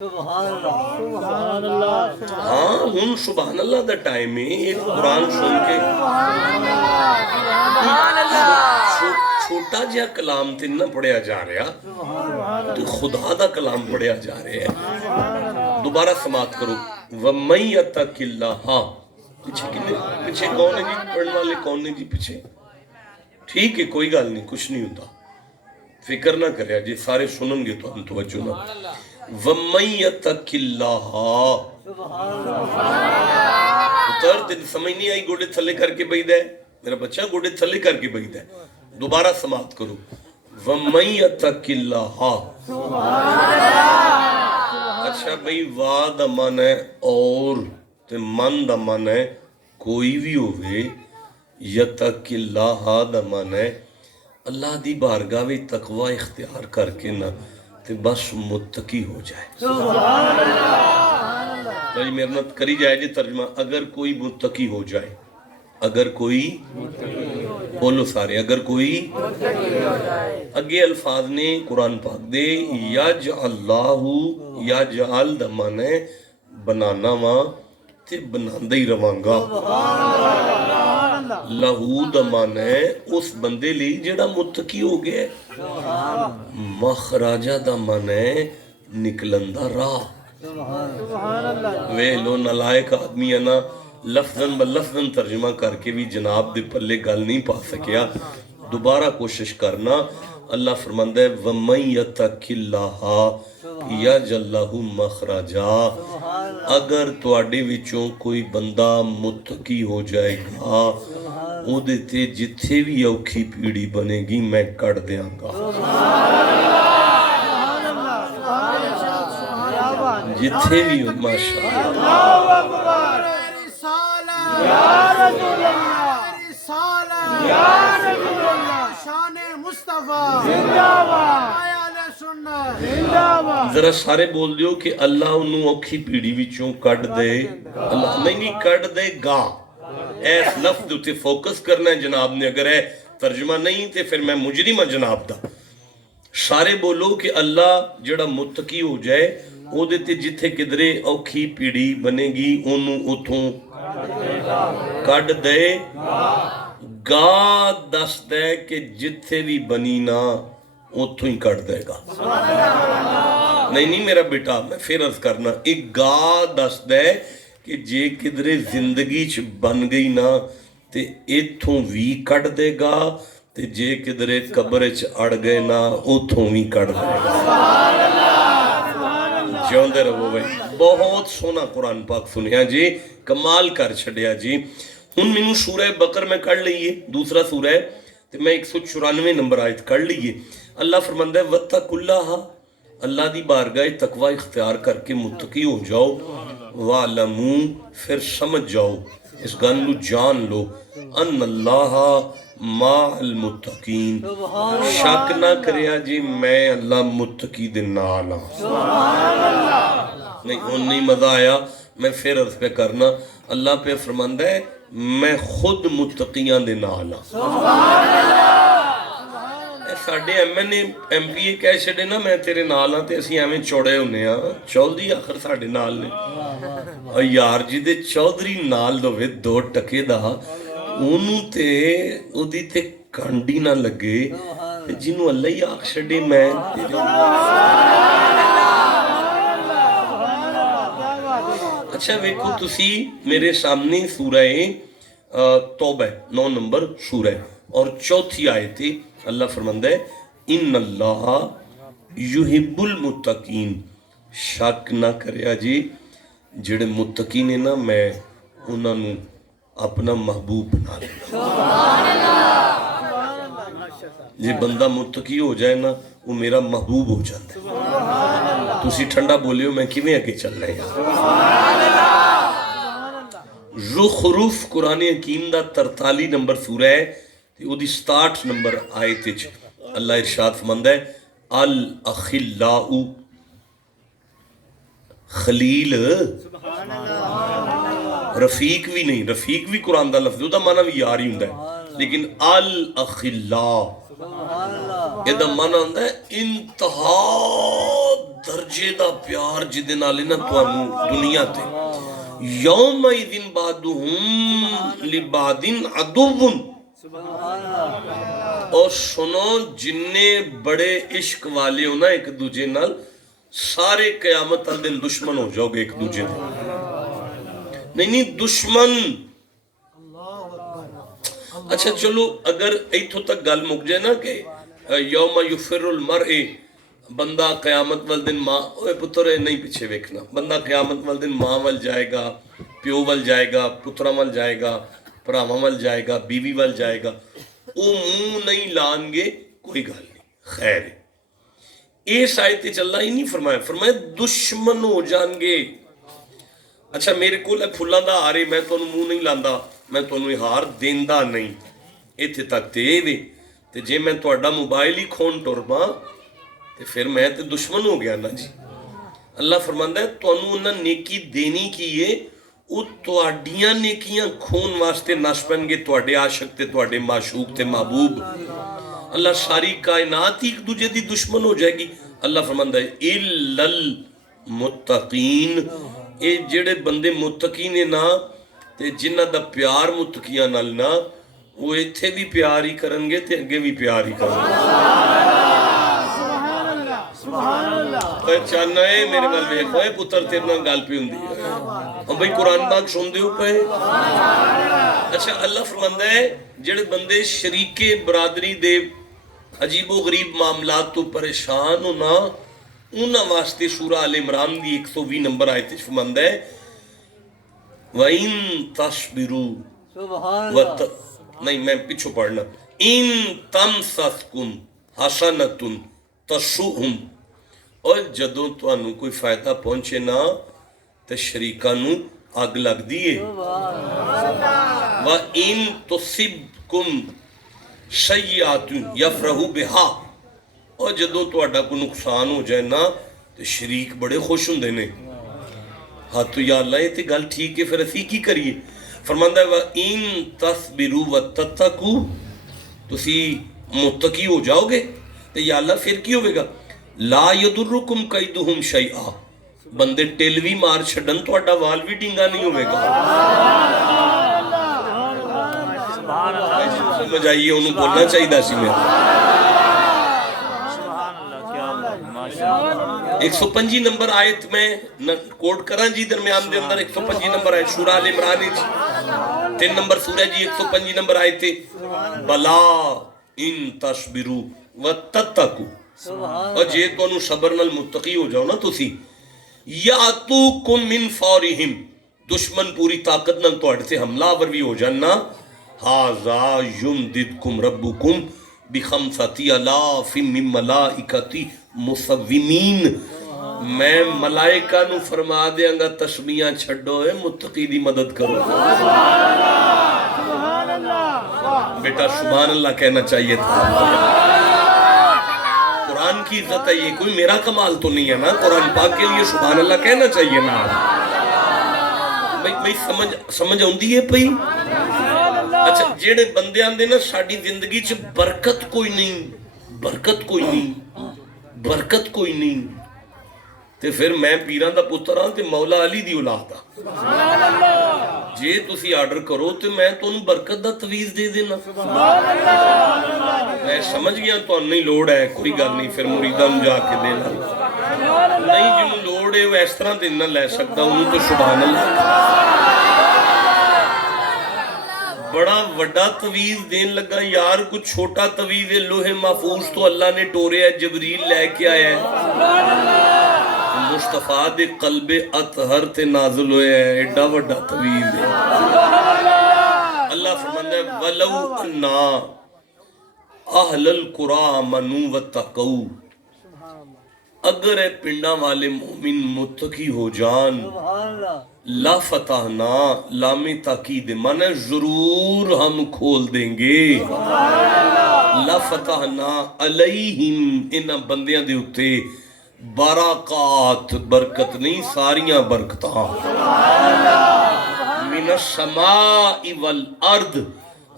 ہاں ہن سبحان اللہ دا ٹائم ہے ایک قرآن سن کے چھوٹا جہا کلام تے نہ پڑھیا جا رہا تو خدا دا کلام پڑھیا جا رہا ہے. دوبارہ سماعت کرو. وَمَن يَتَّقِ اللَّهَ. پیچھے کون ہے جی پڑھنے والے کون ہے جی پیچھے؟ ٹھیک ہے کوئی گل نہیں کچھ نہیں ہوتا فکر نہ کریا جی سارے سنن گے تو ہم توجہ نہ. وَمَن يَتَّقِ اللَّهَ. پتر تین سمجھ نہیں آئی گوڑے تھلے کر کے بیدہ ہے میرا بچہ گوڑے تھلے کر کے بیدہ ہے. دوبارہ سماعت کرو. وَمَن يَتَّقِ اللَّهَ. اچھا بھئی وا دا من ہے اور تے من دا من ہے کوئی بھی ہوئے. یتق اللہ دا من ہے اللہ دی بارگاہ وی تقوی اختیار کر کے نہ تے بس متقی ہو جائے. بھئی محنت کری جائے جی ترجمہ. اگر کوئی متقی ہو جائے اگر کوئی بولو سارے اگر کوئی اگے الفاظ نے قرآن پاک دے یجعلہ یجعل دا من ہے بنانا ماں تے بناندہ ہی روانگا. لہو دا من ہے اس بندے لی جڑا متقی ہو گئے. مخراجہ دا من ہے نکلندہ راہ. ویلو نلائق آدمی ہے نا لفظاً بلفظاً ترجمہ کر کے بھی جناب دے پلے گل نہیں پا سکیا. دوبارہ کوشش کرنا. اللہ فرماندہ ہے وَمَن يَتَّقِ اللَّهَ يَجْعَل لَّهُ مَخْرَجًا. اگر تواڈے وچوں کوئی بندہ متقی ہو جائے گا او دیتے جتھے بھی اوکھی پیڑی بنے گی میں کٹ دیاں گا. جتھے بھی ماشاءاللہ یا رسول اللہ یا رسول اللہ شان مصطفیٰ زندہ باد آل سنت زندہ باد. ذرا سارے بول دیو کہ اللہ انہوں اوکھی پیڑی وچوں کٹ دے. اللہ نہیں کٹ دے گا. ایس لفظ دوتے فوکس کرنا ہے جناب نے. اگر ہے ترجمہ نہیں تے پھر میں مجرم ہوں جناب دا. سارے بولو کہ اللہ جڑا متقی ہو جائے او دیتے جتھے کدرے اوکھی پیڑی بنے گی انہوں اتھوں کٹ دے گا. دس دے کہ جتھے بھی بنی نا اتھوں ہی کٹ دے گا. نہیں میرا بیٹا میں پھر عرض کرنا ایک گا دس دے کہ جے کدرے زندگی چ بن گئی نا تے اتھوں وی کٹ دے گا تے جے کدرے قبر چ اڑ گئے نا اتھوں وی کٹ دے گا. جاندے رہو بھائی. بہت سونا قرآن پاک سنیا جی کمال کر چھڑیا جی. ہن مینوں سورہ بقر میں کر لئیے دوسرا سورہ ہے تو میں 194 نمبر آیت کر لئیے. اللہ فرماندہ ہے وَاتَّقُوا اللَّهَ. اللہ دی بارگاہ تقوی اختیار کر کے متقی ہو جاؤ. وَعْلَمُوا پھر سمجھ جاؤ اس گانلو جان لو ان اللہ مع المتقین. شک نہ کریا جی میں اللہ متقی دے نال ہاں. نہیں ہن نہیں مزہ آیا میں پھر عرض پہ کرنا. اللہ پہ فرماندہ ہے میں خود متقیاں دے نال ہاں. ساڑھے ایم پی اے کہہ چھڑے نا میں تیرے نال ہاں تے اسی ایمیں چوڑے ہونے ہاں. چودھری آخر ساڑھے نال نے اور یار جی دے چودھری نال دوے دو ٹکے دا انہوں تے او دی تے کانڈی نہ لگے جنہوں اللہ ہی آخ چھڑے میں تیرے. اچھا ویکھو تسی میرے سامنے سورہ توبہ 9 نمبر سورہ اور چوتھی آیت اللہ فرماندہ ہے ان اللہ یحب المتقین. شک نہ کریا جی جڑے متقین ہیں نا میں انہوں نے اپنا محبوب بنا لینا. جی بندہ متقی ہو جائے نا وہ میرا محبوب ہو جاتا ہے. تسی ٹھنڈا بولیو میں کیویں اگے چل رہے ہیں. زخرف قرآن حکیم دا 43 نمبر سورہ ہے وہ دی 67 نمبر آیت وچ اللہ ارشاد فرماندا ہے الاخلاء خلیل رفیق بھی نہیں. رفیق بھی قرآن دا لفظ دا معنی بھی یار ہی ہوندا ہے لیکن الاخلاء یہ دا معنی ہوندا ہے انتہا درجے دا پیار جدے نال نہ تانوں دنیا تے یومئذ بعضهم لبعض عدو اور سنو جننے بڑے عشق والے ہو نا ایک دوجے نال سارے قیامت ال دن دشمن ہو جاؤ گے ایک دوجے دے نہیں دشمن. اچھا چلو اگر ایتھوں تک گل مک جائے نا کہ یوم یفر المرء بندہ قیامت وال دن ماں اوے پتر نہیں پیچھے ویکھنا بندہ قیامت وال دن ماں وال جائے گا پیو وال جائے گا پترا وال جائے گا بھراواں وال جائے گا بیوی وال جائے گا وہ منہ نہیں لان گے کوئی گل نہیں خیر ہے. اس آیت وچ اللہ ہی نہیں فرمایا فرمایا دشمن ہو جان گے. اچھا میرے کول پھلاں دا ہار ہے میں تانوں منہ نہیں لاندا میں تانوں ہار دیندا نہیں ایتھے تک تے اے وے تے جے میں تہاڈا موبائل ہی کھون ٹر پاں تے پھر میں تے دشمن ہو گیا نا جی. اللہ فرماندا ہے تانوں انہاں نیکی دینی کی ہے وہ تہاڈیاں نیکیاں خون واسطے نس پن گے تہاڈے عاشق تے تہاڈے معشوق تے محبوب. اللہ ساری کائنات ہی ایک دوجے دی دشمن ہو جائے گی. اللہ فرماندا ہے الا المتقین اے جڑے بندے متقی نے نا تے جنہ دا پیار متقیاں نال نا وہ ایتھے بھی پیار ہی کرن گے تے اگے بھی پیار ہی کرن گے. چاہنا ہے میرے بل ویکھ ہوئے پتر تیرے نال گل پی ہوندی ہے ہم بھائی قرآن پاک سن دیو پے. اچھا اللہ فرماندا ہے جڑے بندے شریک برادری دے عجیب و غریب معاملات تو پریشان ہو نا انہاں واسطے سورہ آل عمران دی 120 نمبر آیت وچ فرماندا ہے وَإِن تَصْبِرُوا نہیں میں پیچھو پڑھنا ان تمسسکم حسنۃ تسؤہم اور جدوں تانوں کوئی فائدہ پہنچے نا تے شریکاں نوں اگ لگ دیے. وَإِن تُصِبْكُمْ سَیِّئَةٌ یفرحوا بِہَا اور جدوں تہاڈا کوئی نقصان ہو جائے نا تے شریک بڑے خوش ہوندے نے. ہاں تو یا اللہ یہ تے گل ٹھیک ہے پھر اسی کی کریے. فرماندا ہے وَإِن تَصْبِرُوا وَتَتَّقُوا تسی متقی ہو جاؤ گے تے یا اللہ پھر کی ہوئے گا لا یضرکم کیدہم شیئا بندے ٹیل وی مار چھڈن تہاڈا وال بھی ڈینگا نہیں ہوئے گا. سمجھ آئیے انہوں بولنا چاہیے دا سی میں 125 نمبر آیت میں کوڈ کران جی درمیان دے اندر 125 نمبر آیت سورہ آل عمران جی 3 نمبر سورہ جی 125 نمبر آیت بلا ان تصبروا وتتقوا اور جے تو انہوں صبر نال متقی ہو جاؤ نا تسی یاتوکم من فورہم دشمن پوری طاقت نال تواڈے تے حملہ آور بھی ہو جانا ھذا یمددکم ربکم بخمسۃ آلاف من ملائکۃ مصومین میں ملائکہ نو فرما دیاں گا تسبیحاں چھڈو اے متقی دی مدد کرو. بیٹا سبحان اللہ کہنا چاہیے تھا. قرآن کی عزت ہے یہ کوئی میرا کمال تو نہیں ہے نا قرآن پاک کے لیے سبحان اللہ کہنا چاہیے نا. بھئی سمجھ ہوندی ہے پئی. اچھا جیڑے بندے آندے نا ساڈی زندگی چ برکت کوئی نہیں برکت کوئی نہیں تے پھر میں پیران دا پتر ہاں تے مولا علی دی اولاد ہاں جے تسی آرڈر کرو تے میں تانوں برکت دا تویز دے دینا. میں سمجھ گیا تو نہیں لوڑ ہے کوئی گل نہیں پھر مریداں نوں جا کے دینا نہیں جنوں لوڑ ہے وہ اس طرح تے نہ لے سکتا انہوں تو سبحان اللہ بڑا وڈا تویز دین لگا یار کچھ چھوٹا تویز ہے لوح محفوظ تو اللہ نے ٹورے ہے جبریل لے کے آیا ہے مصطفیٰ دے قلب اطہر تے نازل ہوئے ہے ایڈا وڈا تویز ہے. اللہ فرماندا ہے وَلَوْ أَنَّا أَهْلَ الْقُرَىٰ آمَنُوا وَاتَّقَوْا اگر اے پنڈا والے مومن متقی ہو جان لا فتحنا لامی تاکید مانا ضرور ہم کھول دیں گے لا فتحنا علیہم انہ بندیاں دے اتے برکات برکت نہیں ساریاں برکتاں من السماء والارض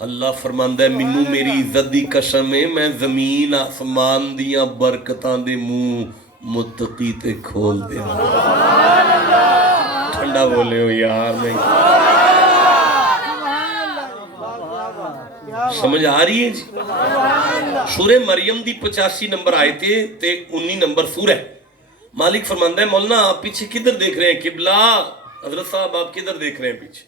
اللہ فرماندہ ہے منو میری عزت دی قسم ہے میں زمین آسمان دیاں برکتاں دے منہ मुत्तकी ते खोल दे। ठंडा बोले हो यार, नहीं समझ आ रही है जी। सूरे मरियम दी 85 नंबर आए थे ते 19 नंबर सूरह। मालिक फरमांदा है मौलाना आप पीछे किधर देख रहे हैं? किबला हजरत साहब आप किधर देख रहे हैं पीछे?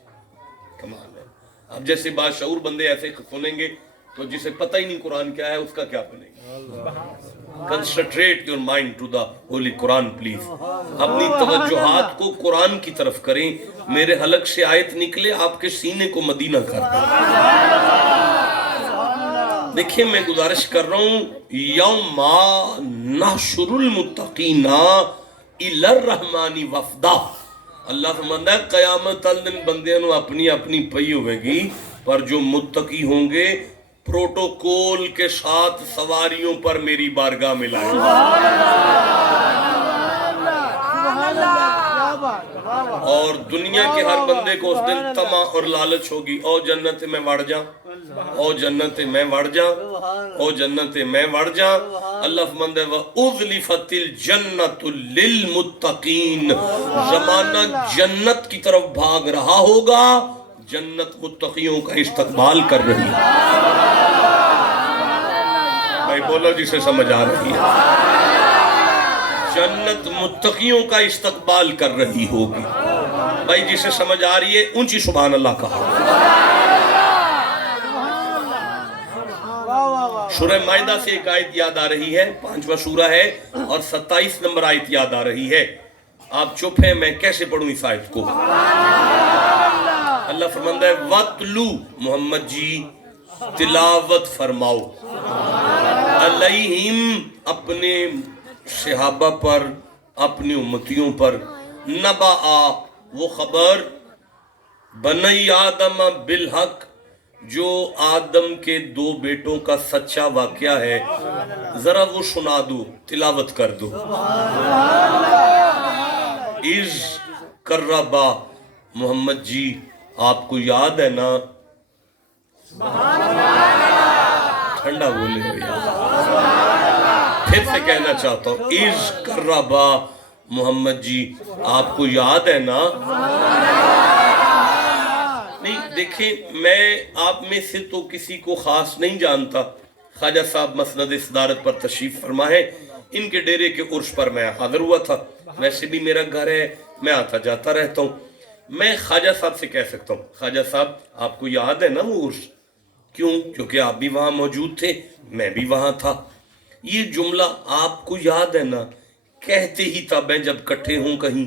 कमाल है। अब जैसे बाशऊर बंदे ऐसे सुनेंगे तो जिसे पता ही नहीं कुरान क्या है उसका क्या बनेगा। Concentrate your mind to the holy Quran please. अपनी तवज्जुहात को कुरान की तरफ करें। मेरे हलक से आयत निकले आपके सीने को मदीना कर दे। देखिए मैं गुजारिश कर रहा हूं, यौमा नहशुरुल मुत्तकीना इलर रहमानी वफदा। अल्लाह फरमांदा है कयामत वाले दिन बंदियां नूं अपनी अपनी पई होवेगी, पर जो मुत्तकी होंगे प्रोटोकॉल के साथ सवारियों पर मेरी बारगाह में लाएंगे। और दुनिया के हर बंदे को उस दिन तमा और लालच होगी, ओ जन्नत में वड़ जा, ओ जन्नत में वड़ जा, ओ जन्नत में वड़ जा। अल्लाह फरमाता है व उज़लिफतिल जन्नतु लिल मुत्तकीन। ज़माना जन्नत की तरफ भाग रहा होगा, जन्नत मुत्तकियों का इस्तकबाल कर रही है। भाई बोलो जिसे समझ आ रही है। जन्नत मुत्तकियों का इस्तकबाल कर रही होगी। भाई जिसे समझ आ रही है ऊंची सुभान अल्लाह कहा। सूरह माइदा से एक आयत याद आ रही है, 5वां सूरा है और 27 नंबर आयत याद आ रही है। आप चुप हैं, मैं कैसे पढ़ूं इस आयत को? अल्लाह फरमाता है वतलू, मोहम्मद जी तिलावत फरमाओ, अलैहिम अपने सहाबा पर, अपनी उम्मतियों पर, नबा आ वो खबर, बनी आदम बिल हक जो आदम के 2 बेटों का सच्चा वाकया है, जरा वो सुना दो, तिलावत कर दो। इज कर्रबा, मोहम्मद जी आपको याद है ना? ठंडा बोले हो यार। फिर से कहना चाहता हूं, इज कर्रबा, मोहम्मद जी आपको याद है ना? नहीं देखिए, मैं आप में से तो किसी को खास नहीं जानता। ख्वाजा साहब मसनद सदारत पर तशरीफ फरमा है, इनके डेरे के उर्स पर मैं हाजिर हुआ था। वैसे भी मेरा घर है, मैं आता जाता रहता हूँ। मैं ख्वाजा साहब से कह सकता हूँ, ख्वाजा साहब आपको याद है ना वो उर्स? क्यों? क्योंकि आप भी वहां मौजूद थे, मैं भी वहां था। ये जुमला आपको याद है ना? कहते ही तब है जब इकट्ठे हों कहीं।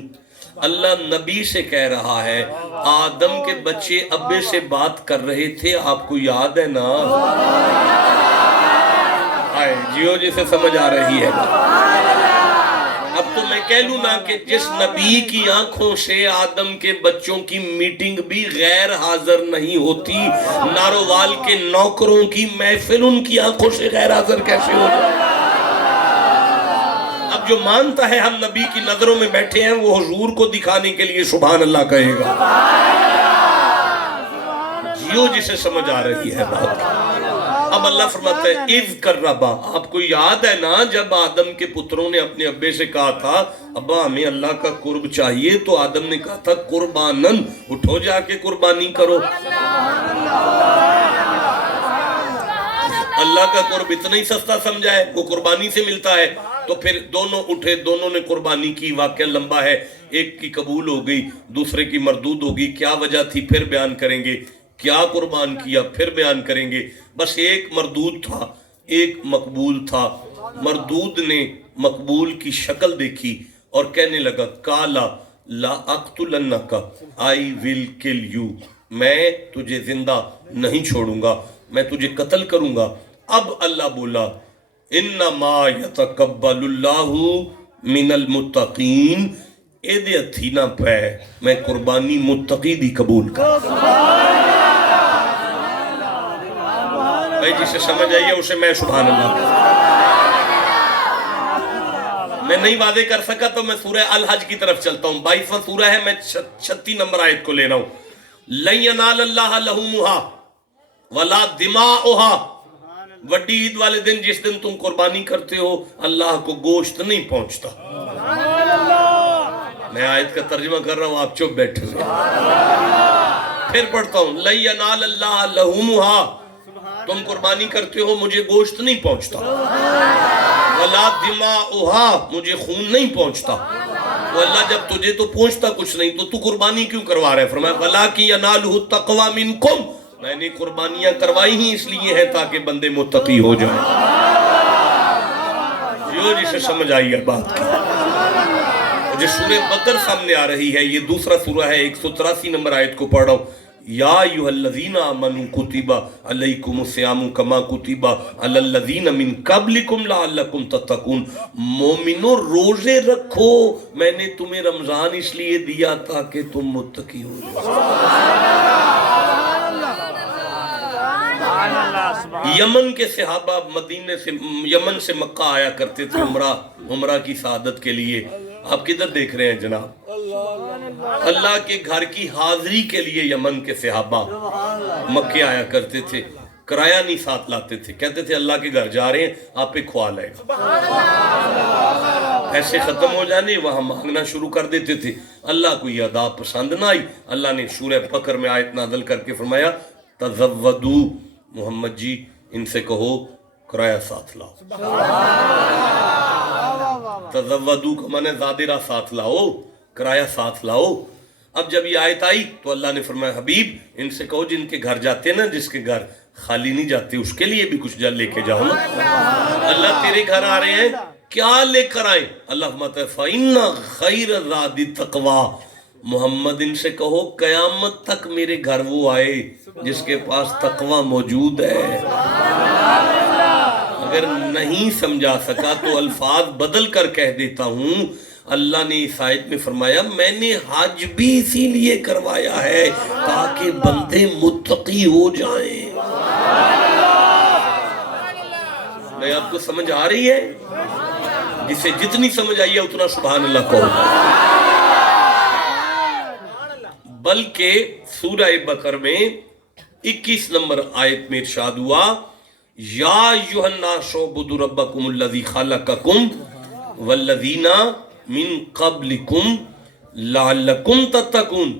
अल्लाह नबी से कह रहा है, आदम के बच्चे अब्बे से बात कर रहे थे, आपको याद है ना? आए जियो जिसे समझ आ रही है। अब तो मैं कह लूं ना कि जिस नबी की आंखों से आदम के बच्चों की मीटिंग भी गैर हाजिर नहीं होती, नारोवाल के नौकरों की महफिल उनकी आंखों से गैर हाजिर कैसे हो जाए? अब जो मानता है हम नबी की नजरों में बैठे हैं, वो हुजूर को दिखाने के लिए सुभान अल्लाह कहेगा। जियो जिसे समझ आ रही है बात। अब अल्लाह फरमाता है इज़ कर्रबा, आपको याद है ना जब आदम के पुत्रों ने अपने अब्बे से कहा था अब्बा हमें अल्लाह का कुर्ब चाहिए, तो आदम ने कहा था कुर्बानन, उठो जाके कुर्बानी करो। अल्लाह का कुर्ब इतना ही सस्ता समझा है, वो कुर्बानी से मिलता है। तो फिर दोनों उठे, दोनों ने कुर्बानी की। वाकया लंबा है, एक की कबूल हो गई, दूसरे की मरदूद होगी। क्या वजह थी फिर बयान करेंगे, क्या कुर्बान किया फिर बयान करेंगे। बस एक मरदूद था, एक मकबूल था। मरदूद ने मकबूल की शक्ल देखी और कहने लगा काला ला अक्तुलन्नका, आई विल किल यू, मैं तुझे जिंदा नहीं छोड़ूंगा, मैं तुझे कत्ल करूंगा। अब अल्लाह बोला इन्नमा यतकब्बलुल्लाहु मिनल मुत्तकीन, एदे हथी ना पै, मैं कुर्बानी मुत्तकी दी कबूल कर। भाई जिसे समझ आई है उसे मैं सुभान अल्लाह। मैं नहीं वादे कर सका तो मैं सूरह अल हज की तरफ चलता हूँ। 22वां सूरह है, मैं 36 नंबर आयत को ले रहा हूँ। लन यनाल अल्लाह लहुमुहा वला दिमाउहा, वड्डी ईद वाले दिन जिस दिन तुम कुर्बानी करते हो अल्लाह को गोश्त नहीं पहुंचता। मैं आयत का तर्जुमा कर रहा हूं, आप चुप बैठे। फिर पढ़ता हूं, लै यनाल अल्लाह लहुमुहा, तुम कुर्बानी करते हो मुझे गोश्त नहीं पहुंचता। वला दिमाउहा, मुझे खून नहीं पहुंचता। तो अल्लाह जब तुझे तो पहुंचता कुछ नहीं तो तू कुर्बानी क्यों करवा रहा है? फरमाया वला की यनालहु तक़वा मिनकुम, मैंने कुर्बानियां करवाई ही इसलिए है ताकि बंदे मुत्तकी हो जाए। जो जिसे समझ आई है बात की। जो सूरह बकर सामने आ रही है, ये दूसरा सूरा है, 183 नंबर आयत को पढ़ रहा हूं। या अय्युहल्लज़ीना आमनू कुतिबा अलैकुमुस्सियामु कमा कुतिबा अलल्लज़ीना मिन क़ब्लिकुम लअल्लकुम तत्तकून, मोमिनो रोजे रखो, मैंने तुम्हें रमजान इसलिए दिया ताकि तुम मुत्तकी हो जाओ। यमन के सहाबा मदीने से यमन से मक्का आया करते थे उमरा की सआदत के लिए। आप किधर देख रहे हैं जनाब? अल्लाह के घर की हाजिरी के लिए यमन के सहाबा मक्के आया करते थे। किराया नहीं साथ लाते थे, कहते थे अल्लाह के घर जा रहे हैं, आप पे ख्वा लाए। पैसे खत्म हो जाने वहां मांगना शुरू कर देते थे। अल्लाह को यह अदा पसंद ना आई। अल्लाह ने सूरह बकर में आयत नाज़िल करके फरमाया तज़व्वदू, मोहम्मद जी इनसे कहो किराया साथ लाओ। तज़व्वदू का माने ज़ादिरा साथ लाओ, किराया साथ लाओ। अब जब ये आयत आई तो अल्लाह ने फरमाया हबीब इनसे कहो जिनके घर जाते ना, जिसके घर खाली नहीं जाते उसके लिए भी कुछ जल लेके जाओ ना। अल्लाह तेरे घर आ रहे हैं, क्या लेकर आए? अल्लाह फरमाता है फ़इन्ना खैर ज़ादी तक़वा, मोहम्मद इनसे कहो कयामत तक मेरे घर वो आए जिसके पास तकवा मौजूद है। अगर नहीं समझा सका तो अल्फाज बदल कर कह देता हूं। अल्लाह ने इस आयत में फरमाया मैंने हज भी इसीलिए करवाया है ताकि बंदे मुत्तकी हो जाएं। नहीं आपको समझ आ रही है? जिसे जितनी समझ आई है उतना सुभान अल्लाह कहो। बल्कि सूरह बकर में 21 नंबर आयत में इरशाद हुआ या अय्युहन्नासु उ'बुदू रब्बकुमुल्लज़ी खलक़कुम वल्लज़ीना मिन क़ब्लिकुम लअल्लकुम तत्तकून।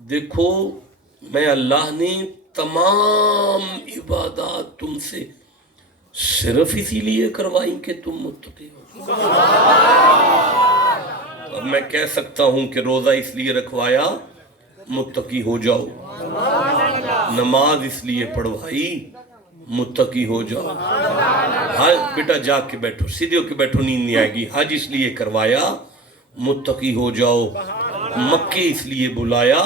देखो मैं अल्लाह ने तमाम इबादत तुमसे सिर्फ इसीलिए करवाई कि तुम मुत्तकी हो। अब मैं कह सकता हूं कि रोजा इसलिए रखवाया मुत्तकी हो जाओ, नमाज इसलिए पढ़वाई मुत्तकी हो जाओ। हाँ बेटा जाग के बैठो, सीधे होके बैठो, नींद नहीं आएगी। हज इसलिए करवाया मुत्तकी हो जाओ, मक्के इसलिए बुलाया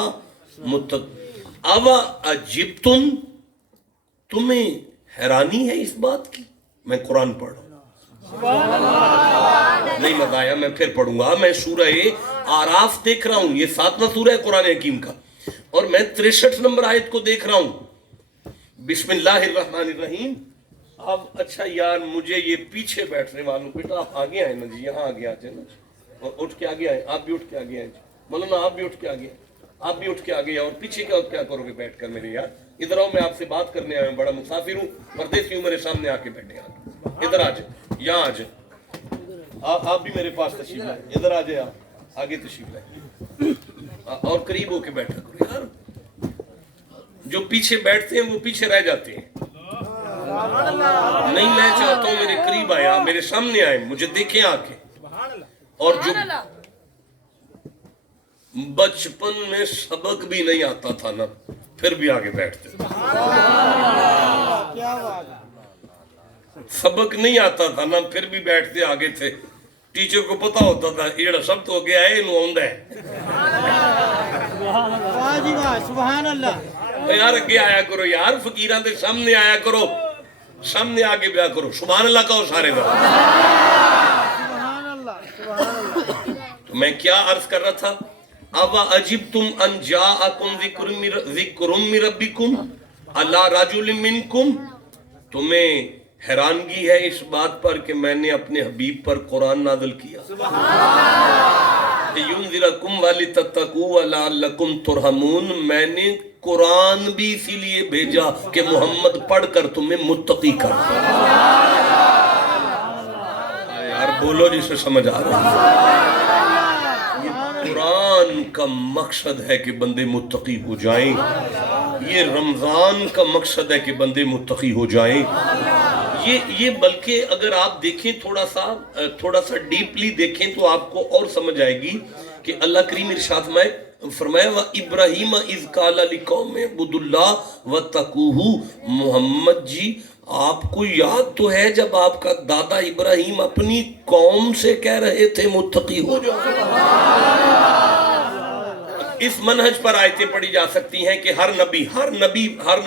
अब अजिब्तुम, तुम्हें हैरानी है इस बात की? मैं कुरान पढ़ रहा हूं, नहीं मजा आया, मैं फिर पढ़ूंगा। मैं सूरह आराफ देख रहा हूं, ये 7वां सूरह है कुरान हकीम का, और मैं 63 नंबर आयत को देख रहा हूं। बिस्मिल्लाहिर्रहमानिर्रहीम। अब अच्छा यार मुझे ये पीछे बैठने वालों, बेटा आप आगे आए ना जी, यहाँ आगे आते ना, और उठ के आगे आए, आप भी उठ के आगे आए, बोलो ना आप भी उठ के आगे, आप भी उठ के आगे। और पीछे क्या करोगे बैठ कर मेरे यार? इधर आओ, मैं आपसे बात करने आया हूँ, बड़ा मुसाफिर हूँ, परदेसी हूँ, मेरे सामने आके बैठे आप। इधर आ जाए, यहाँ आ जाए, आप भी मेरे पास तशरीफ लाए, इधर आ जाए, आप आगे तशरीफ लाए और करीब होके बैठा करो यार। जो पीछे बैठते हैं वो पीछे रह जाते हैं। नहीं मैं चाहता हूँ मेरे करीब आए, मेरे सामने आए, मुझे देखें आके। और जो बचपन में सबक भी नहीं आता था ना, फिर भी आगे बैठते। सबक नहीं आता था ना, फिर भी बैठते आगे थे। टीचर को पता होता था एड़ा सब तो गया है, इन्हों आंदा है। सुभान अल्लाह। यार अगे आया करो यार, फकीरां दे सामने आया करो, सामने आके ब्याह करो। सुभान अल्लाह कहो सारे बार। तो मैं क्या अर्ज कर रहा था? अब अजिब्तुम अन जाअकुम ज़िक्रुम मिन रब्बिकुम अला रजुलिम मिनकुम, तुम्हें हैरानगी है इस बात पर कि मैंने अपने हबीब पर कुरान नाज़िल किया। युनज़िरकुम वलितत्तकू वलअल्लकुम तुरहमून, मैंने कुरान भी इसीलिए भेजा कि मोहम्मद पढ़कर तुम्हें मुत्तकी कर दे। यार बोलो जिसे समझ आ रहा है। कुरान का मकसद है कि बंदे मुत्तकी हो जाएं, ये रमजान का मकसद है कि बंदे मुत्तकी हो जाएं। ये बल्कि अगर आप देखें थोड़ा सा डीपली देखें तो आपको और समझ आएगी कि अल्लाह करीम इरशाद फरमाया व इब्राहीम इज़ क़ाला लिक़ौमिही उ'बुदुल्लाह वत्तक़ूहु। मोहम्मद जी आपको याद तो है जब आपका दादा इब्राहीम अपनी कौम से कह रहे थे मुत्तकी हो जाओ। इस मनहज पर आयतें पढ़ी जा सकती हैं कि हर नबी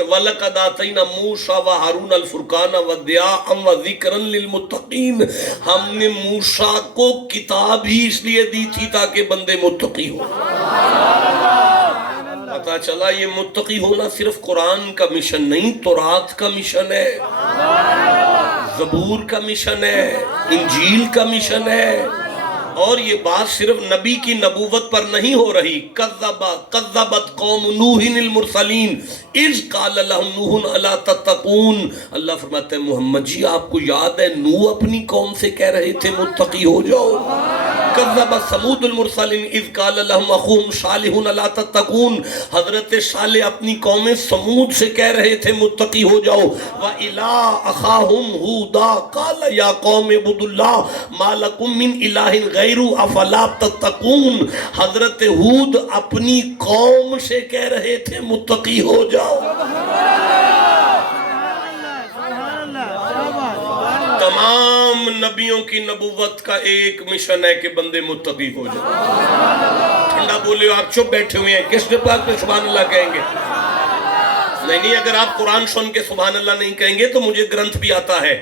वलक़द आतैना मूसा व हारून अल फुरक़ान व दियाअन व ज़िक्रन लिल मुत्तक़ीन, हमने मूसा को किताब ही इसलिए दी थी ताकि बंदे मुत्तकी हो। पता चला ये मुत्तकी होना सिर्फ कुरान का मिशन नहीं, तौरात का मिशन है, ज़बूर का मिशन है, इंजील का मिशन है। और ये बात सिर्फ नबी की नबूवत पर नहीं हो रही। कज़्ज़बत कौम नूहिनिल मुरसलीन इज़ क़ाल लहुम नूहुन अला तत्तक़ून। अल्लाह फरमाते हैं मोहम्मद जी आपको याद है नूह अपनी कौम से कह रहे थे मुत्तकी हो जाओ। कज़्ज़बत समूदुल मुरसलीन इज़ क़ाल लहुम अख़ूहुम सालिहुन अला तत्तक़ून, हज़रत सालेह अपनी कौम समूद से कह रहे थे मुत्तकी हो जाओ। व इला अख़ाहुम हूदा क़ाल या कौम इब्दुल्लाह मा लकुम मिन इलाहिन गैरु अफला तत्तक़ून, हजरत हूद अपनी कौम से कह रहे थे मुत्तकी हो जाओ। तमाम नबियों की नबूवत का एक मिशन है कि बंदे मुत्तकी हो जाओ। ठंडा बोले आप चुप बैठे हुए हैं, किस पाक पे सुभान अल्लाह कहेंगे? नहीं, अगर आप कुरान सुन के सुभान अल्लाह नहीं कहेंगे तो मुझे ग्रंथ भी आता है।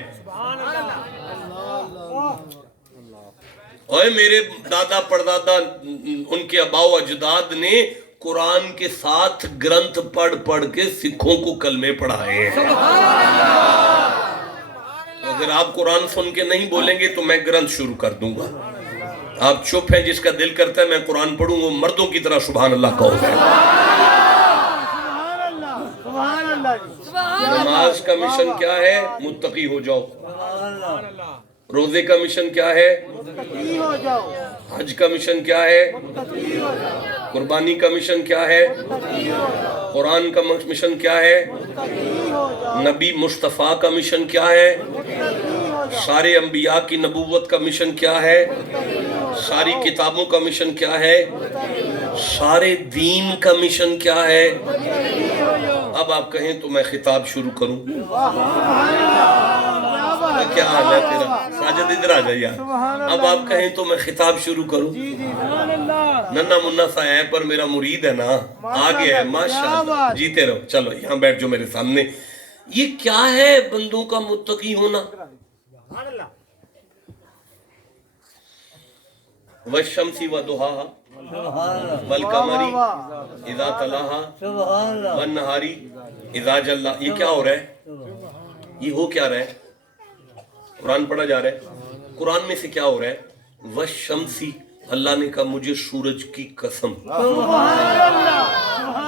और मेरे दादा परदादा उनके अबाओ अजदाद ने कुरान के साथ ग्रंथ पढ़ के सिखों को कलमे पढ़ाए हैं। अगर आप कुरान सुन के नहीं बोलेंगे तो मैं ग्रंथ शुरू कर दूंगा। आप चुप हैं, जिसका दिल करता है मैं कुरान पढ़ूं वो मर्दों की तरह सुभान अल्लाह कहो। नमाज का मिशन क्या है? मुत्तकी हो जाओ। रोजे का मिशन क्या है? मुत्तकी हो जाओ। हज का मिशन क्या है? मुत्तकी हो जाओ। कुर्बानी का मिशन क्या है? मुत्तकी हो जाओ। कुरान का मिशन क्या है? मुत्तकी हो जाओ। नबी मुस्तफ़ा का मिशन क्या है? मुत्तकी हो जाओ। सारे अंबिया की नबूवत का मिशन क्या है? मुत्तकी हो जाओ। सारी किताबों का मिशन क्या है? मुत्तकी हो जाओ। सारे दीन का मिशन क्या है? मुत्तकी हो जाओ। अब आप कहें तो मैं खिताब शुरू करूं। क्या हाल है तेरा? साजिद इधर आ जाइए। अब आप कहें तो मैं खिताब शुरू करूं। नन्ना मुन्ना सा है पर मेरा मुरीद है ना, आगे है माशाअल्लाह। जीते रहो। चलो यहाँ बैठ जाओ मेरे सामने। ये क्या है बंदों का मुत्तकी होना? वश्शम्सी व दुहाहा वल कमरी इज़ा तलाहा वन नहारी इज़ा जल्ला। ये क्या हो रहा है? ये हो क्या रहा है? कुरान पढ़ा जा रहा है। कुरान में से क्या हो रहा है? वश्शम्सी, अल्लाह ने कहा मुझे सूरज की कसम।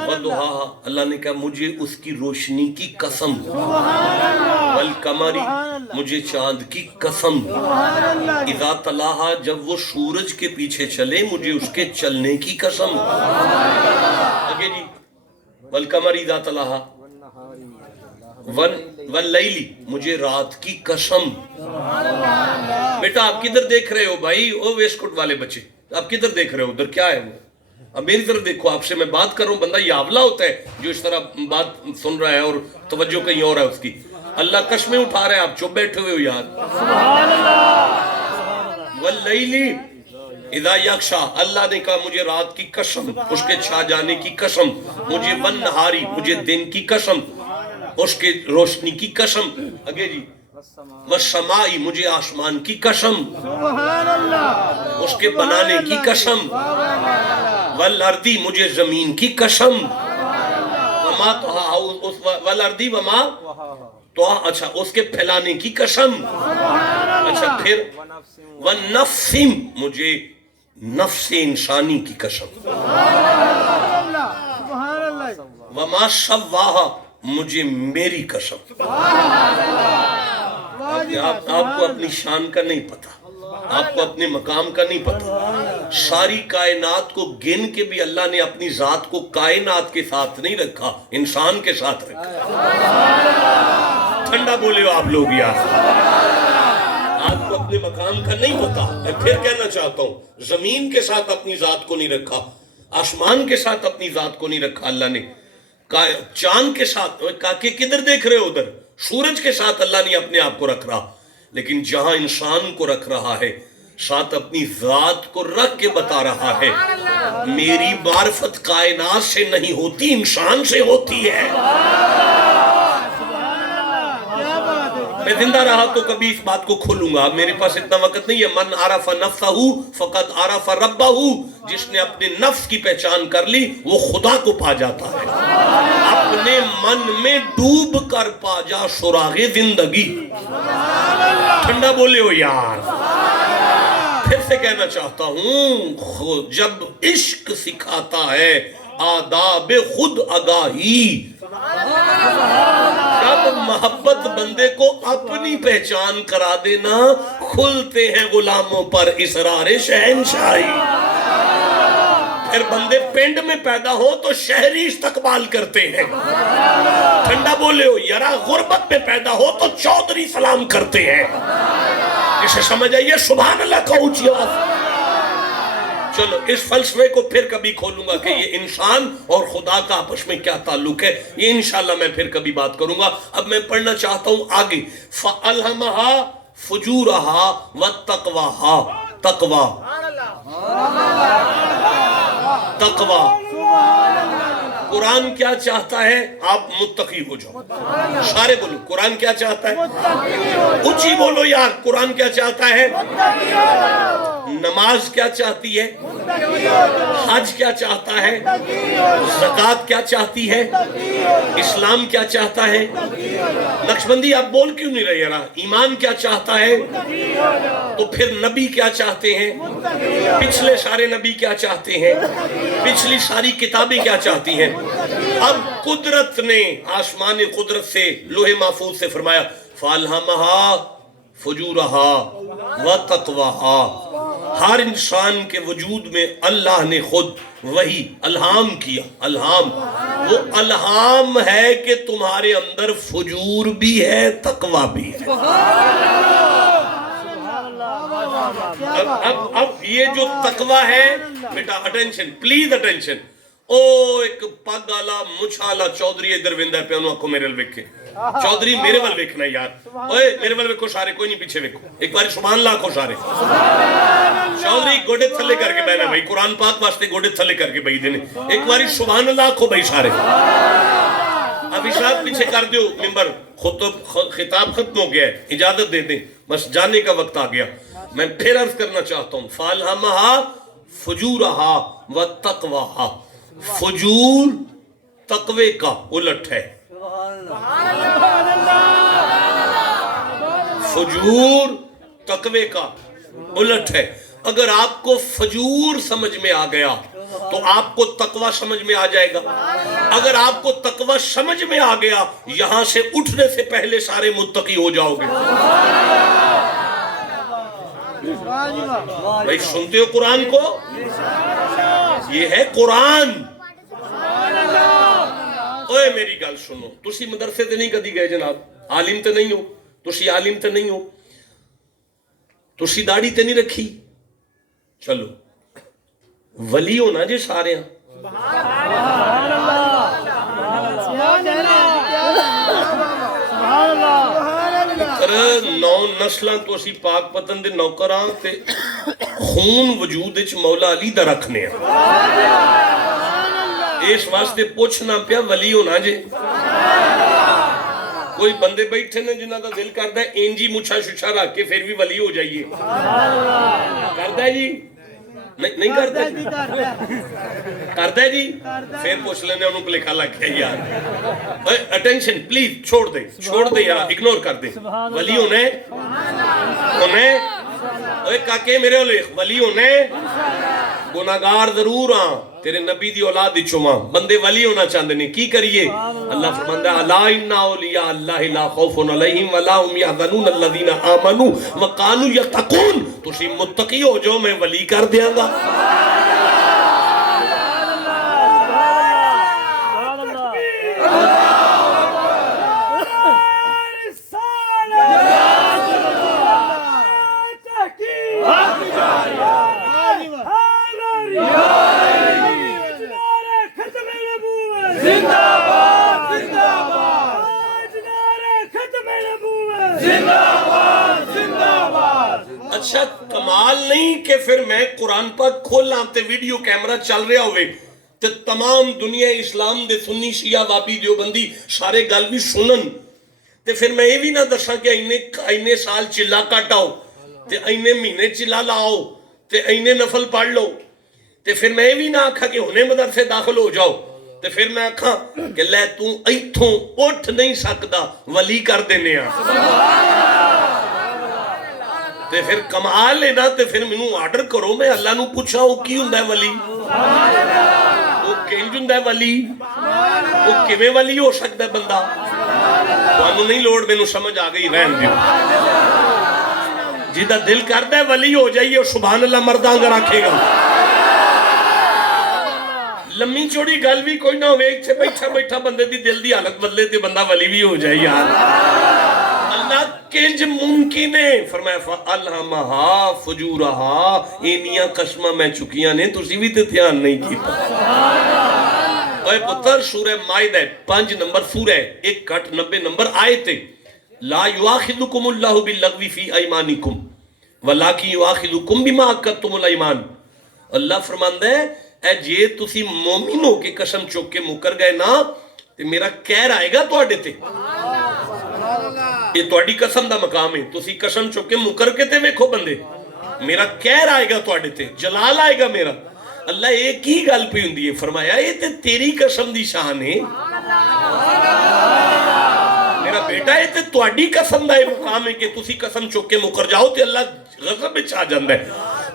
वदुहाहा, अल्लाह ने कहा मुझे उसकी रोशनी की कसम। वल कमरी, मुझे चांद की कसम। इज़ा तलाहा, जब वो सूरज के पीछे चले मुझे उसके चलने की कसम। आगे जी, वल कमरी इज़ा तलाहा वन लैली, मुझे रात की कसम। बेटा आप किधर देख रहे हो भाई? ओ वेस्टकोट वाले बच्चे, आप किधर देख रहे हो? उधर क्या है वो? अब मेरी तरफ देखो, आपसे मैं बात कर रहा हूँ। बंदा यावला होता है जो इस तरह बात सुन रहा है और तवज्जो कहीं और है उसकी। अल्लाह कस्में उठा रहा है, आप चुप बैठे हुए हो यार। वल लैली इज़ा यग़शा, अल्लाह ने कहा मुझे रात की कसम, उसके छा जाने की कसम। मुझे वन नहारी, मुझे दिन की कसम, उसके रोशनी की कसम। आगे जी, वस्समाई, मुझे आसमान की कसम, उसके बनाने की कसम। वल अर्दी, मुझे जमीन की कसम। वमा वल अर्दी वमा तो अच्छा उसके फैलाने की कसम। अच्छा फिर वन नफ्सिम, मुझे नफ्स इंसानी की कसम, वमा सव्वाहा, मुझे मेरी कसम। आपको अपनी शान का नहीं पता, आपको अपने मकाम का नहीं पता। सारी कायनात को गिन के भी अल्लाह ने अपनी जात को कायनात के साथ नहीं रखा, इंसान के साथ रखा। ठंडा बोले हो आप लोग यार, आपको अपने मकाम का नहीं पता। मैं फिर कहना चाहता हूं, जमीन के साथ अपनी जात को नहीं रखा, आसमान के साथ अपनी जात को नहीं रखा अल्लाह ने, चांद के साथ, काके किधर देख रहे हो उधर, सूरज के साथ अल्लाह ने अपने आप को रख रहा। लेकिन जहां इंसान को रख रहा है, साथ अपनी जात को रख के बता रहा है, मेरी मार्फत कायनात से नहीं होती, इंसान से होती है। मैं जिंदा रहा तो कभी इस बात को खोलूंगा, मेरे पास इतना वक्त नहीं है। मन आरफ नफ्सहू फकद आरफ रब्बहू, जिसने अपने नफ्स की पहचान कर ली वो खुदा को पा जाता है। अपने मन में डूब कर पा जा सुरागे जिंदगी। ठंडा बोले हो यार। फिर से कहना चाहता हूं, जब इश्क सिखाता है आदाब खुद आगाही, जब मोहब्बत बंदे को अपनी पहचान करा देना, खुलते हैं गुलामों पर इसरार शहनशाही। फिर बंदे पिंड में पैदा हो तो शहरी इस्तकबाल करते हैं। ठंडा बोले हो यारा, गुर्बत में पैदा हो तो चौधरी सलाम करते हैं। इसे समझ आइए, सुभान अल्लाह का ऊंची आवाज। चलो इस फलसफे को फिर कभी खोलूंगा कि ये इंसान और खुदा का आपस में क्या ताल्लुक है, ये इंशाल्लाह मैं फिर कभी बात करूंगा। अब मैं पढ़ना चाहता हूं आगे। फ़अल्हमहा फुजूरहा व तक़वाहा, तक़वा, तक़वा। कुरान क्या चाहता है? आप मुत्तकी हो जाओ। सारे बोलो, कुरान क्या चाहता है? ऊंची बोलो यार, कुरान क्या चाहता है? नमाज क्या चाहती है? हज क्या चाहता है? ज़कात क्या चाहती है? इस्लाम क्या चाहता है? नक्शबंदी आप बोल क्यों नहीं रहे यार? ईमान क्या चाहता है? तो फिर नबी क्या चाहते हैं? पिछले सारे नबी क्या चाहते हैं? पिछली सारी किताबें क्या चाहती हैं? अब कुदरत ने आसमान कुदरत से लोहे महफूज से फरमाया फ़अल्हमहा फुजूरहा व तक़वाहा। हर इंसान के वजूद में अल्लाह ने खुद वही अल्हाम किया। अल्हाम, वो अल्हाम है कि तुम्हारे अंदर फुजूर भी है, तक़वा भी है। अब ये जो तक़वा है बेटा, अटेंशन प्लीज अटेंशन। ओ एक पग आला मुछ आला चौधरी इधर वेंदा पे ओनु आखो मेरे वेखे। चौधरी मेरे वाल वेखना यार, ओए मेरे वाल वेखो सारे, कोई नहीं पीछे वेखो। एक बार सुभान अल्लाह आखो सारे। चौधरी गोडे थले करके बैठना भाई, कुरान पाक वास्ते गोडे थले करके भाई देने। एक बार सुभान अल्लाह आखो भाई सारे। अब इशारा पीछे कर दो, मिंबर खिताब खत्म हो गया है, इजाजत दे दें, बस जाने का वक्त आ गया। मैं फिर अर्ज करना चाहता हूँ, फ़अल्हमहा फुजूरहा व तक़वाहा। फुजूर तकवे का उलट है, फजूर तकवे का उलट है। अगर आपको फजूर समझ में आ गया तो आपको तकवा समझ में आ जाएगा। अगर आपको तकवा समझ में आ गया, यहां से उठने से पहले सारे मुत्तकी हो जाओगे। भाई सुनते हो कुरान को? ये है कुरान। ओए मेरी गल सुनो, तुसी मदरसे ते नहीं कदी गए जनाब, आलिम ते नहीं हो, तुसी आलिम ते नहीं हो, तुसी दाढ़ी ते नहीं रखी, चलो वली हो ना जे सारे। नौ नस्लां तो असी पाक पतन दे नौकर हां ते खून वजूद विच मौला अली दा रखने आ। इस वास्ते पूछना पिया वली होना जे। कोई बंदे बैठे ने जिन्हां दा दिल करदा है इंजी मुछा शुछा रख के फिर भी वली हो जाइए, करदा है जी? नहीं करदा जी, करदा है जी? फिर पूछ लेने उन्होंने भुलेखा लग गया यार। अटेंशन प्लीज, छोड़ दे यार, इग्नोर कर दे। वली होने, ओए काके मेरे वली होने गुनाहगार जरूर हां, तेरे नबी दी औलाद विचों हां, बंदे वली होना चाहते ने, की करिए? अल्लाह फरमांदा अला इन्ना औलिया अल्लाह ला खौफुन अलैहिम वला हुम यहज़नून अल्लज़ीना आमनू व कानू यत्तकून। तुसी मुत्तकी हो जाओ, मैं वली कर देंगा। अच्छा कमाल नहीं कि फिर मैं कुरान पाक खोला ते वीडियो कैमरा चल रहा होवे ते तमाम दुनिया इस्लाम दे सुन्नी शिया वाबी देवबंदी सारे गल भी सुनन ते फिर मैं ये भी ना दसा कि इन्ने साल चिल्ला कट आओ ते इन्ने महीने चिल्ला लाओ ते इन्ने नफल पढ़ लो ते फिर मैं ये भी ना आखा कि हुने मदरसे दाखिल हो जाओ ते फिर मैं आखा कि लै तू इथों उठ नहीं सकदा, वली कर देने ते फिर कमाल है ना। ते फिर मैनू आर्डर करो, मैं अल्लाह नू पूछा वो की हुंदा है वली, वो किंज हुंदा है वली, वो किवें वली हो सकता है बंदा? तुहानू नहीं लोड़, मैनू समझ आ गई, रहन दियो। जिदा दिल करता है वली हो जाइए, सुभान अल्लाह मर्दा आंगर आखेगा। लम्मी चौड़ी गल भी कोई ना होवे, इत्थे बैठा बैठा बंदे दी दिल दी हालत बदले ते बंदा वली भी हो जाए यार। अल्लाह किंज मुमकिन है? फरमाया फअल्हमहा फुजूरहा, इनियां कसमां मैं चुकियां ने, तुसी भी ते ध्यान नहीं कीता। ओए पुत्र सूरह माइदा 5 नंबर सूरह 1:90 नंबर आयत, ला युआखिदुकुमुल्लाहु बिल्लग़वी फी अयमानिकुम वलाकिन युआखिदुकुम बिमा अक़दतुमुल अयमान। अल्लाह फरमांदा है ए जे तुसी मोमिन हो के कसम चुक के मुकर गए ना ते मेरा कहर आएगा तुहाडे ते। ये तुहाडी कसम दा मकाम है, तुसी कसम चुक के मुकर के ते वेखो बंदे, मेरा कहर आएगा तुहाडे ते, जलाल आएगा मेरा। अल्लाह ये की गल पई हुंदी है? फरमाया ये ते तेरी कसम दी शान है मेरा बेटा, ये ते तुहाडी कसम दा मुकाम है कि तुसी कसम चुक के मुकर जाओ ते अल्लाह गज़ब विच आ जांदा है।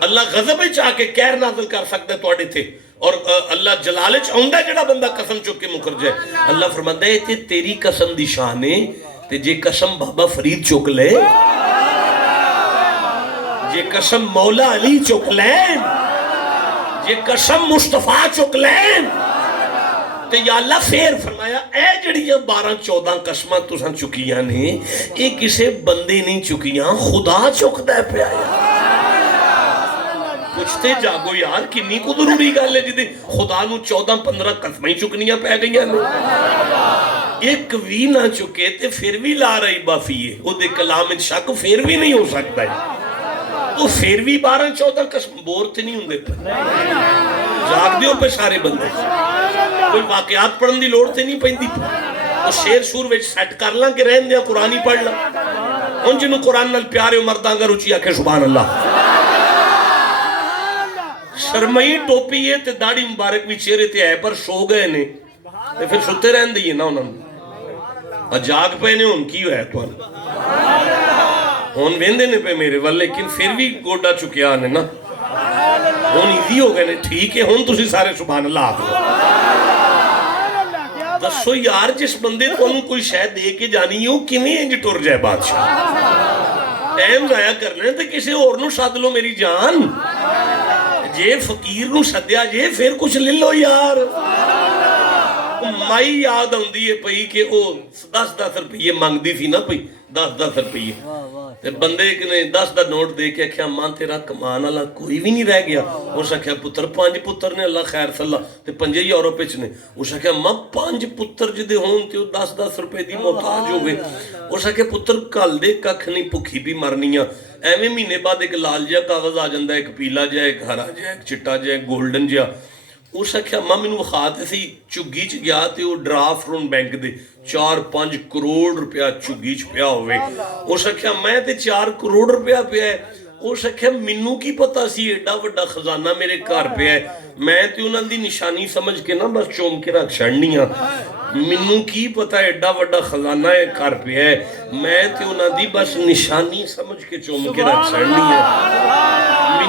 अल्लाह गज़ब विच आके कहर नाज़िल कर सकदा है तुहाडे ते, और अल्लाह जलाल विच आउंदा है जेड़ा बंदा कसम चुक के मुकर जाए। अल्लाह फरमांदा है ते तेरी कसम दी शान है, ते जे कसम बाबा फरीद चुक ले, जे कसम मौला अली चुक ले, जे कसम मुस्तफा चुक ले ते या अल्लाह फिर फरमाया ए जड़ियां 12-14 कसमां तुसां चुकियां ने, ये किसे बंदे नहीं चुकियां, खुदा चुकदा है पिया। पुछते जागो यार, किन्नी को जरूरी गल है जिदे खुदा नू 14-15 कसमां ही चुकनियां पै गईयां ने। एक भी ना चुके ते फिर भी ला रही बाफी है, ओदे कलाम विच शक फिर भी नहीं हो सकता है। तो फिर भी 12-14 कसम बोर ते नहीं हुंदे, जाग दियो पे सारे बंदे, कोई वाकयात पढ़न दी लोड़ ते नहीं पैंदी। तो शेर शूर विच सेट कर ला कि रहन दिया कुरान ही पढ़ ला। हुण जिन्नू कुरान नाल प्यार है मर्दां अगर उची आखे सुभान अल्लाह। शर्मई टोपी है ते दाढ़ी मुबारक भी चेहरे ते है, पर सो गए ने ते फिर सुते रहन दईए ना उन्होंने। जाग पे ने, हुण की होया तुहानू? हुण वेंदे ने पे मेरे वाल, लेकिन फिर भी गोडा चुकिया ने ना, हुण इजी हो गए ने। ठीक है, हुण तुसी सारे सुभान अल्लाह आखो। दसो यार, जिस बंदे तुहानू कोई शै दे के जानी हो, किवें इंज टुर जाए बादशाह? टाइम जाया करना ते किसी होर नू सद लो मेरी जान। जे फकीर नू सद्या जे फिर कुछ ले लो यार। माई याद आउंदी है पई कि वो 10-10 रुपये मंगदी सी ना पई, 10-10 रुपये ते बंदे ने 10 दा नोट दे के आख्या मां तेरा कमान वाला कोई भी नहीं रह गया। उस आख्या पुत्र 5 पुत्र ने, अल्लाह खैर सल्ला ते 5 ही यूरोप विच ने। उस आख्या मां 5 पुत्र जिदे होन ते 10-10 रुपए दी मोहताज होवे। उस आख्या पुत्र कल दे कख नहीं, भुखी भी मरनी आ। एवें महीने बाद एक लाल जिहा कागज आ जांदा, एक पीला जिहा, एक हरा जिहा, एक चिट्टा जिहा, एक गोल्डन जिहा। उस आख्या मां मैनू विखा ते सी। झुग्गी च गया ते वो ड्राफ्ट रोन बैंक दे 4-5 करोड़ रुपया झुग्गी च पिया होवे। उस आख्या मैं ते 4 करोड़ रुपया पिया है। उस आख्या मैनू की पता सी एडा वड्डा खजाना मेरे घर पिया है, मैं ते उन्हां दी निशानी समझ के ना बस चूम के रख छड़नी आ। मैनू की पता एडा वड्डा खजाना है घर पिया है, मैं ते उन्हां दी बस निशानी समझ के चूम के रख छड़नी आ।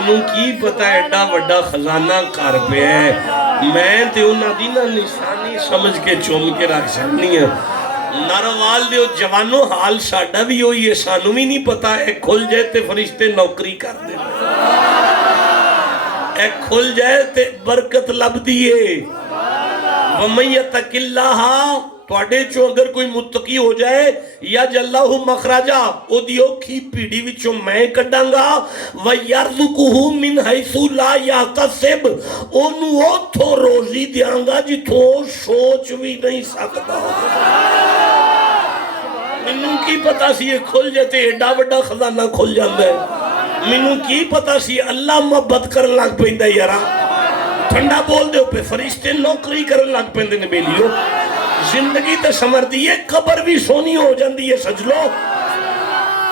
ਮੈਨੂੰ ਕੀ ਪਤਾ ਐਡਾ ਵੱਡਾ ਖਜ਼ਾਨਾ ਘਰ ਪਿਆ ਹੈ। ਮੈਂ ਤੇ ਉਹਨਾਂ ਦੀ ਨਾ ਨਿਸ਼ਾਨੀ ਸਮਝ ਕੇ ਚੁੰਮ ਕੇ ਰੱਖ ਛੱਡਣੀ ਆ। ਨਾਰੋਵਾਲ ਦਿਓ ਜਵਾਨੋ, ਹਾਲ ਸਾਡਾ ਵੀ ਹੋਈ ਹੈ, ਸਾਨੂੰ ਵੀ ਨਹੀਂ ਪਤਾ। ਇਹ ਖੁੱਲ ਜਾਏ ਤੇ ਫਰਿਸ਼ਤੇ ਨੌਕਰੀ ਕਰ ਦੇਣ, ਇਹ ਖੁੱਲ ਜਾਏ ਤੇ ਬਰਕਤ ਲੱਭਦੀ ਏ। ਵਮਨ ਯਤਕਿल्लाह, ਤੁਹਾਡੇ ਚੋਂ ਅਗਰ ਕੋਈ ਮੁਤਕੀ ਹੋ ਜਾਏ, ਯਜਅਲਹੁ ਮਖਰਜਾ, ਉਹਦੀ ਔਖੀ ਪੀੜੀ ਵਿੱਚੋਂ ਮੈਂ ਕੱਢਾਂਗਾ। ਵਯਰਜ਼ੁਕੁਹੂ ਮਿਨ ਹੈਸੂ ਲਾ ਯਹਤਸਿਬ, ਉਹਨੂੰ ਉੱਥੋਂ ਰੋਜ਼ੀ ਦਿਆਂਗਾ ਜਿੱਥੋਂ ਉਹ ਸੋਚ ਵੀ ਨਹੀਂ ਸਕਦਾ। ਮੈਨੂੰ ਕੀ ਪਤਾ ਸੀ ਇਹ ਖੁੱਲ ਜਾਏ ਤੇ ਏਡਾ ਵੱਡਾ ਖਜ਼ਾਨਾ ਖੁੱਲ ਜਾਂਦਾ ਹੈ। ਮੈਨੂੰ ਕੀ ਪਤਾ ਸੀ ਅੱਲਾ ਮੁਹੱਬਤ ਕਰਨ ਲੱਗ ਪੈਂਦਾ ਯਾਰਾ। ਠੰਡਾ ਬੋਲ ਦਿਓ ਪੇ ਫਰਿਸ਼ਤੇ ਨੌਕਰੀ ਕਰਨ ਲੱਗ ਪੈਂਦੇ ਨੇ ਬੇਲੀਓ। ਜ਼ਿੰਦਗੀ ਤੇ ਸਮਰਦੀ ਹੈ, ਕਬਰ ਵੀ ਸੋਹਣੀ ਹੋ ਜਾਂਦੀ ਹੈ ਸਜਲੋ,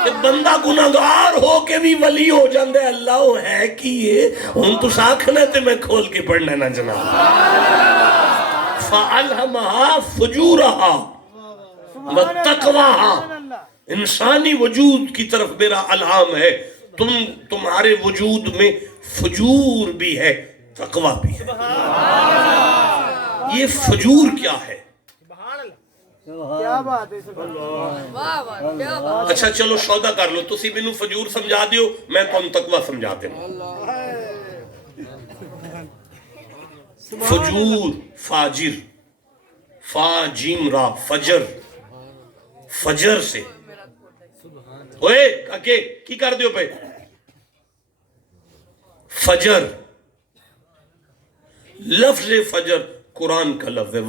ਤੇ ਬੰਦਾ ਗੁਨਾਹਗਾਰ ਹੋ ਕੇ ਵੀ ਵਲੀ ਹੋ ਜਾਂਦਾ ਹੈ। ਅੱਲਾ ਉਹ ਹੈ ਕੀ ਹੈ? ਹੁਣ ਤੁਸੀਂ ਆਖਣਾ ਤੇ ਮੈਂ ਖੋਲ کے پڑھنا نا جناب. فَأَلْهَمَهَا فُجُورَهَا وَتَقْوَاهَا. انسانی وجود کی طرف میرا الہام ہے، تمہارے وجود میں فجور بھی ہے، تقوی بھی ہے. یہ فجور کیا ہے؟ کیا بات ہے، اچھا چلو سودا کر لو، تسی مینوں فجور سمجھا دیو، میں تمہیں تقوی سمجھا دوں. فجور، فاجر، فا جیم را، فجر، فجر سے اوئے اکے کی کر دیو پہ فجر. لفظ فجر قرآن کا لفظ ہے.